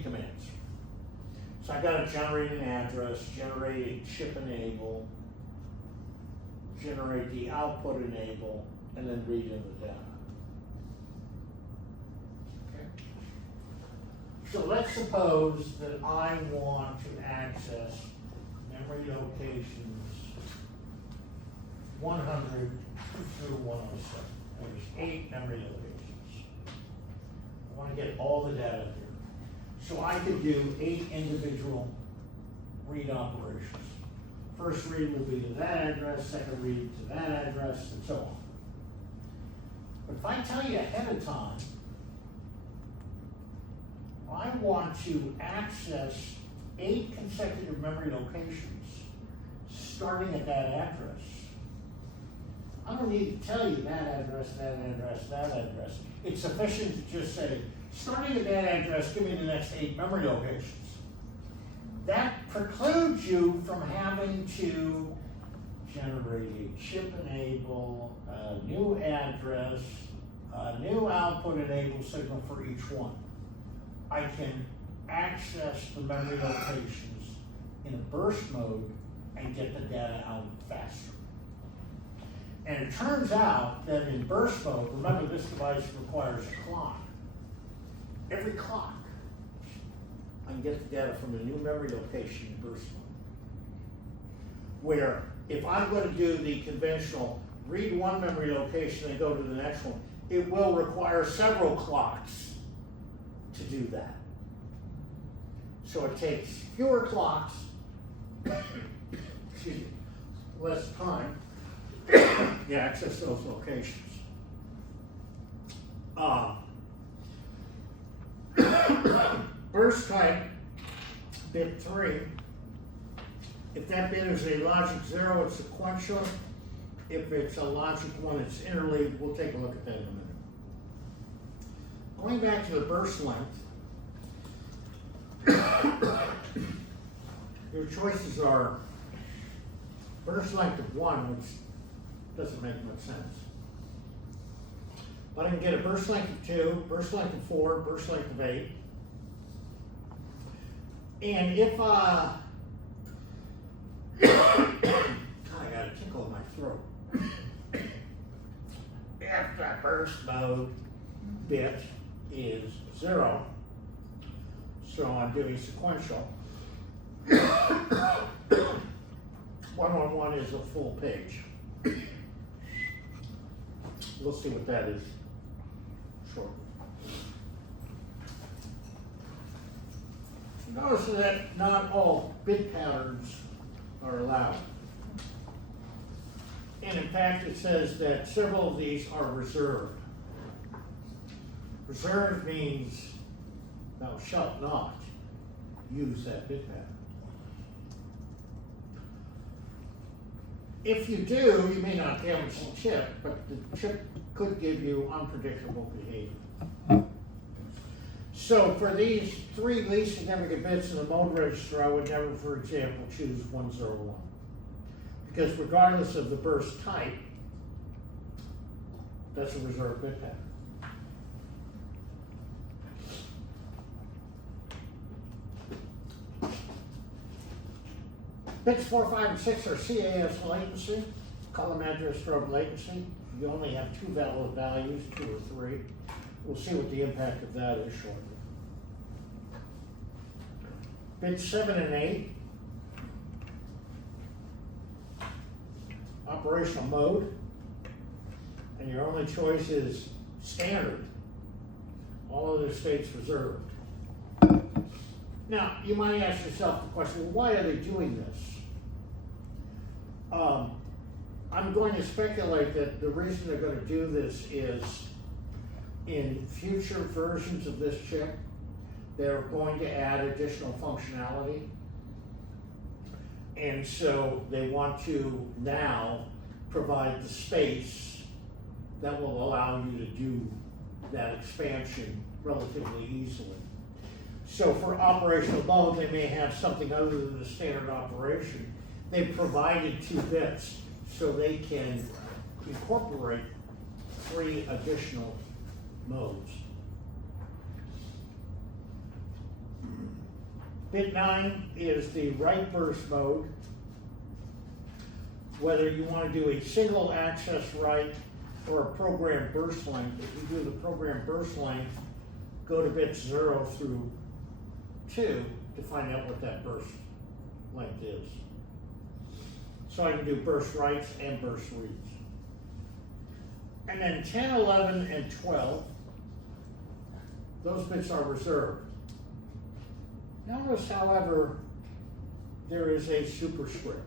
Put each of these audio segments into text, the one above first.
read commands. So I gotta generate an address, generate a chip enable, generate the output enable, and then read in the data. Okay. So let's suppose that I want to access memory locations 100 through 107. There's 8 memory locations. I want to get all the data here. So I could do 8 individual read operations. First read will be to that address, second read to that address, and so on. But if I tell you ahead of time, I want to access 8 consecutive memory locations starting at that address, I don't need to tell you that address, that address, that address. It's sufficient to just say, starting at that address, give me the next 8 memory locations. That precludes you from having to generate a chip enable, a new address, a new output enable signal for each one. I can access the memory locations in a burst mode and get the data out faster. And it turns out that in burst mode, remember this device requires a clock. Every clock, I can get the data from the new memory location in burst mode. Where if I'm going to do the conventional read one memory location and go to the next one, it will require several clocks to do that. So it takes fewer clocks, excuse me, less time to access those locations. Burst type, bit 3, if that bit is a logic 0, it's sequential. If it's a logic 1, it's interleaved. We'll take a look at that in a minute. Going back to the burst length, your choices are burst length of 1, which doesn't make much sense. But I can get a burst length of 2, burst length of 4, burst length of 8. And if God, I got a tickle in my throat. If that burst mode bit is 0, so I'm doing sequential, 111 is a full page. We'll see what that is shortly. Notice that not all bit patterns are allowed. And in fact, it says that several of these are reserved. Reserved means thou shalt not use that bit pattern. If you do, you may not damage the chip, but the chip could give you unpredictable behavior. So for these 3 least significant bits in the mode register, I would never, for example, choose 101. Because regardless of the burst type, that's a reserved bit pattern. Bits 4, 5, and 6 are CAS latency, column address strobe latency. You only have 2 valid values, 2 or 3. We'll see what the impact of that is shortly. Bits 7 and 8, operational mode, and your only choice is standard. All other states reserved. Now, you might ask yourself the question, well, why are they doing this? I'm going to speculate that the reason they're going to do this is in future versions of this chip, they're going to add additional functionality. And so they want to now provide the space that will allow you to do that expansion relatively easily. So for operational mode, they may have something other than the standard operation. They've provided 2 bits so they can incorporate 3 additional modes. Bit 9 is the write burst mode. Whether you want to do a single access write or a program burst length. If you do the program burst length, go to bits 0 through 2 to find out what that burst length is. So I can do burst writes and burst reads. And then 10, 11, and 12, those bits are reserved. Notice, however, there is a superscript.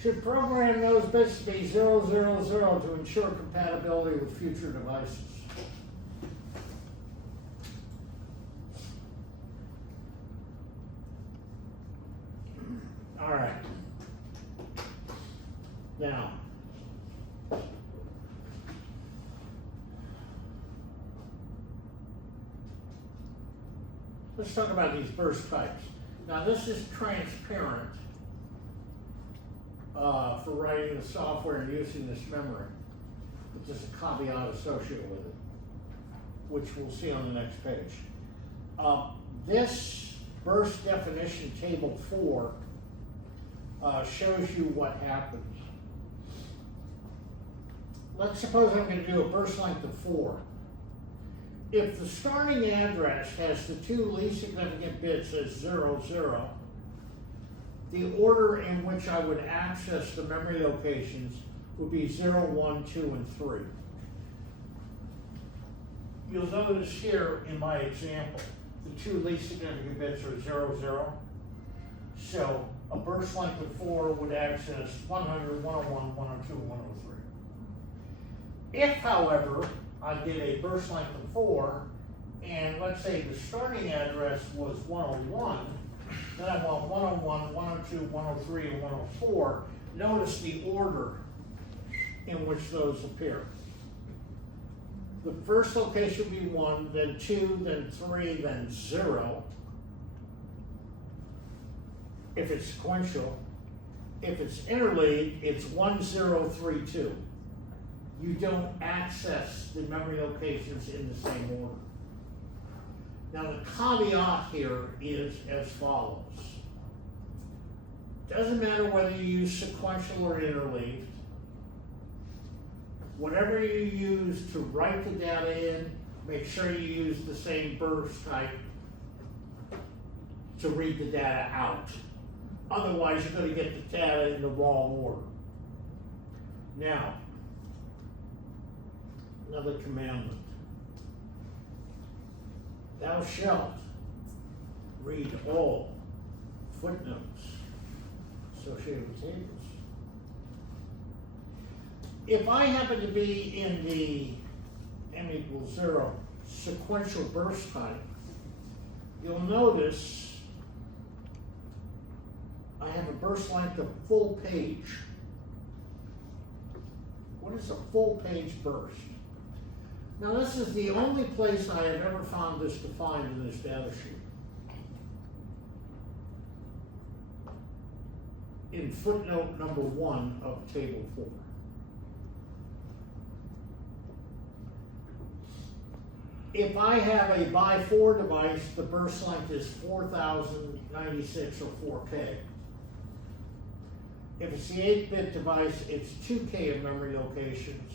Should program those bits to be 0, 0, 0 to ensure compatibility with future devices. All right. Now, let's talk about these burst types. Now, this is transparent for writing the software and using this memory. But there's a caveat associated with it, which we'll see on the next page. This burst definition table 4 shows you what happens. Let's suppose I'm going to do a burst length of 4. If the starting address has the 2 least significant bits as 0, 0, the order in which I would access the memory locations would be 0, 1, 2, and 3. You'll notice here in my example, the 2 least significant bits are 0, 0. So a burst length of 4 would access 100, 101, 102, and 103. If, however, I did a burst length of 4, and let's say the starting address was 101, then I want 101, 102, 103, and 104. Notice the order in which those appear. The first location would be 1, then 2, then 3, then 0. If it's sequential. If it's interleaved, it's 1, 0, 3, 2. You don't access the memory locations in the same order. Now the caveat here is as follows. Doesn't matter whether you use sequential or interleaved. Whatever you use to write the data in, make sure you use the same burst type to read the data out. Otherwise, you're going to get the data in the wrong order. Now, another commandment. Thou shalt read all footnotes associated with tables. If I happen to be in the n equals 0 sequential burst type, you'll notice I have a burst length of full page. What is a full page burst? Now this is the only place I have ever found this defined in this data sheet. In footnote number 1 of table 4. If I have a by 4 device, the burst length is 4096 or 4K. If it's the 8-bit device, it's 2K of memory locations.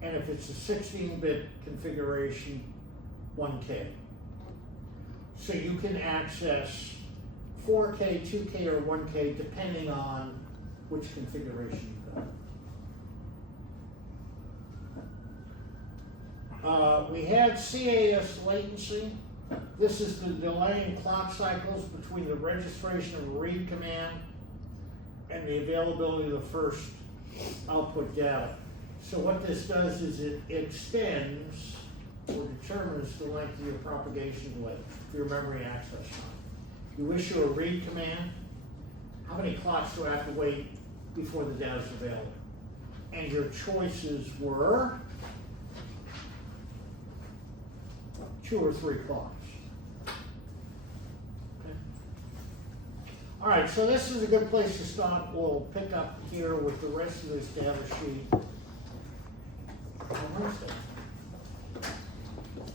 And if it's a 16-bit configuration, 1K. So you can access 4K, 2K, or 1K depending on which configuration you've got. We had CAS latency. This is the delay in clock cycles between the registration of a read command and the availability of the first output data. So what this does is it extends or determines the length of your propagation delay for your memory access time. You issue a read command, how many clocks do I have to wait before the data is available? And your choices were 2 or 3 clocks. Okay. All right, so this is a good place to stop. We'll pick up here with the rest of this data sheet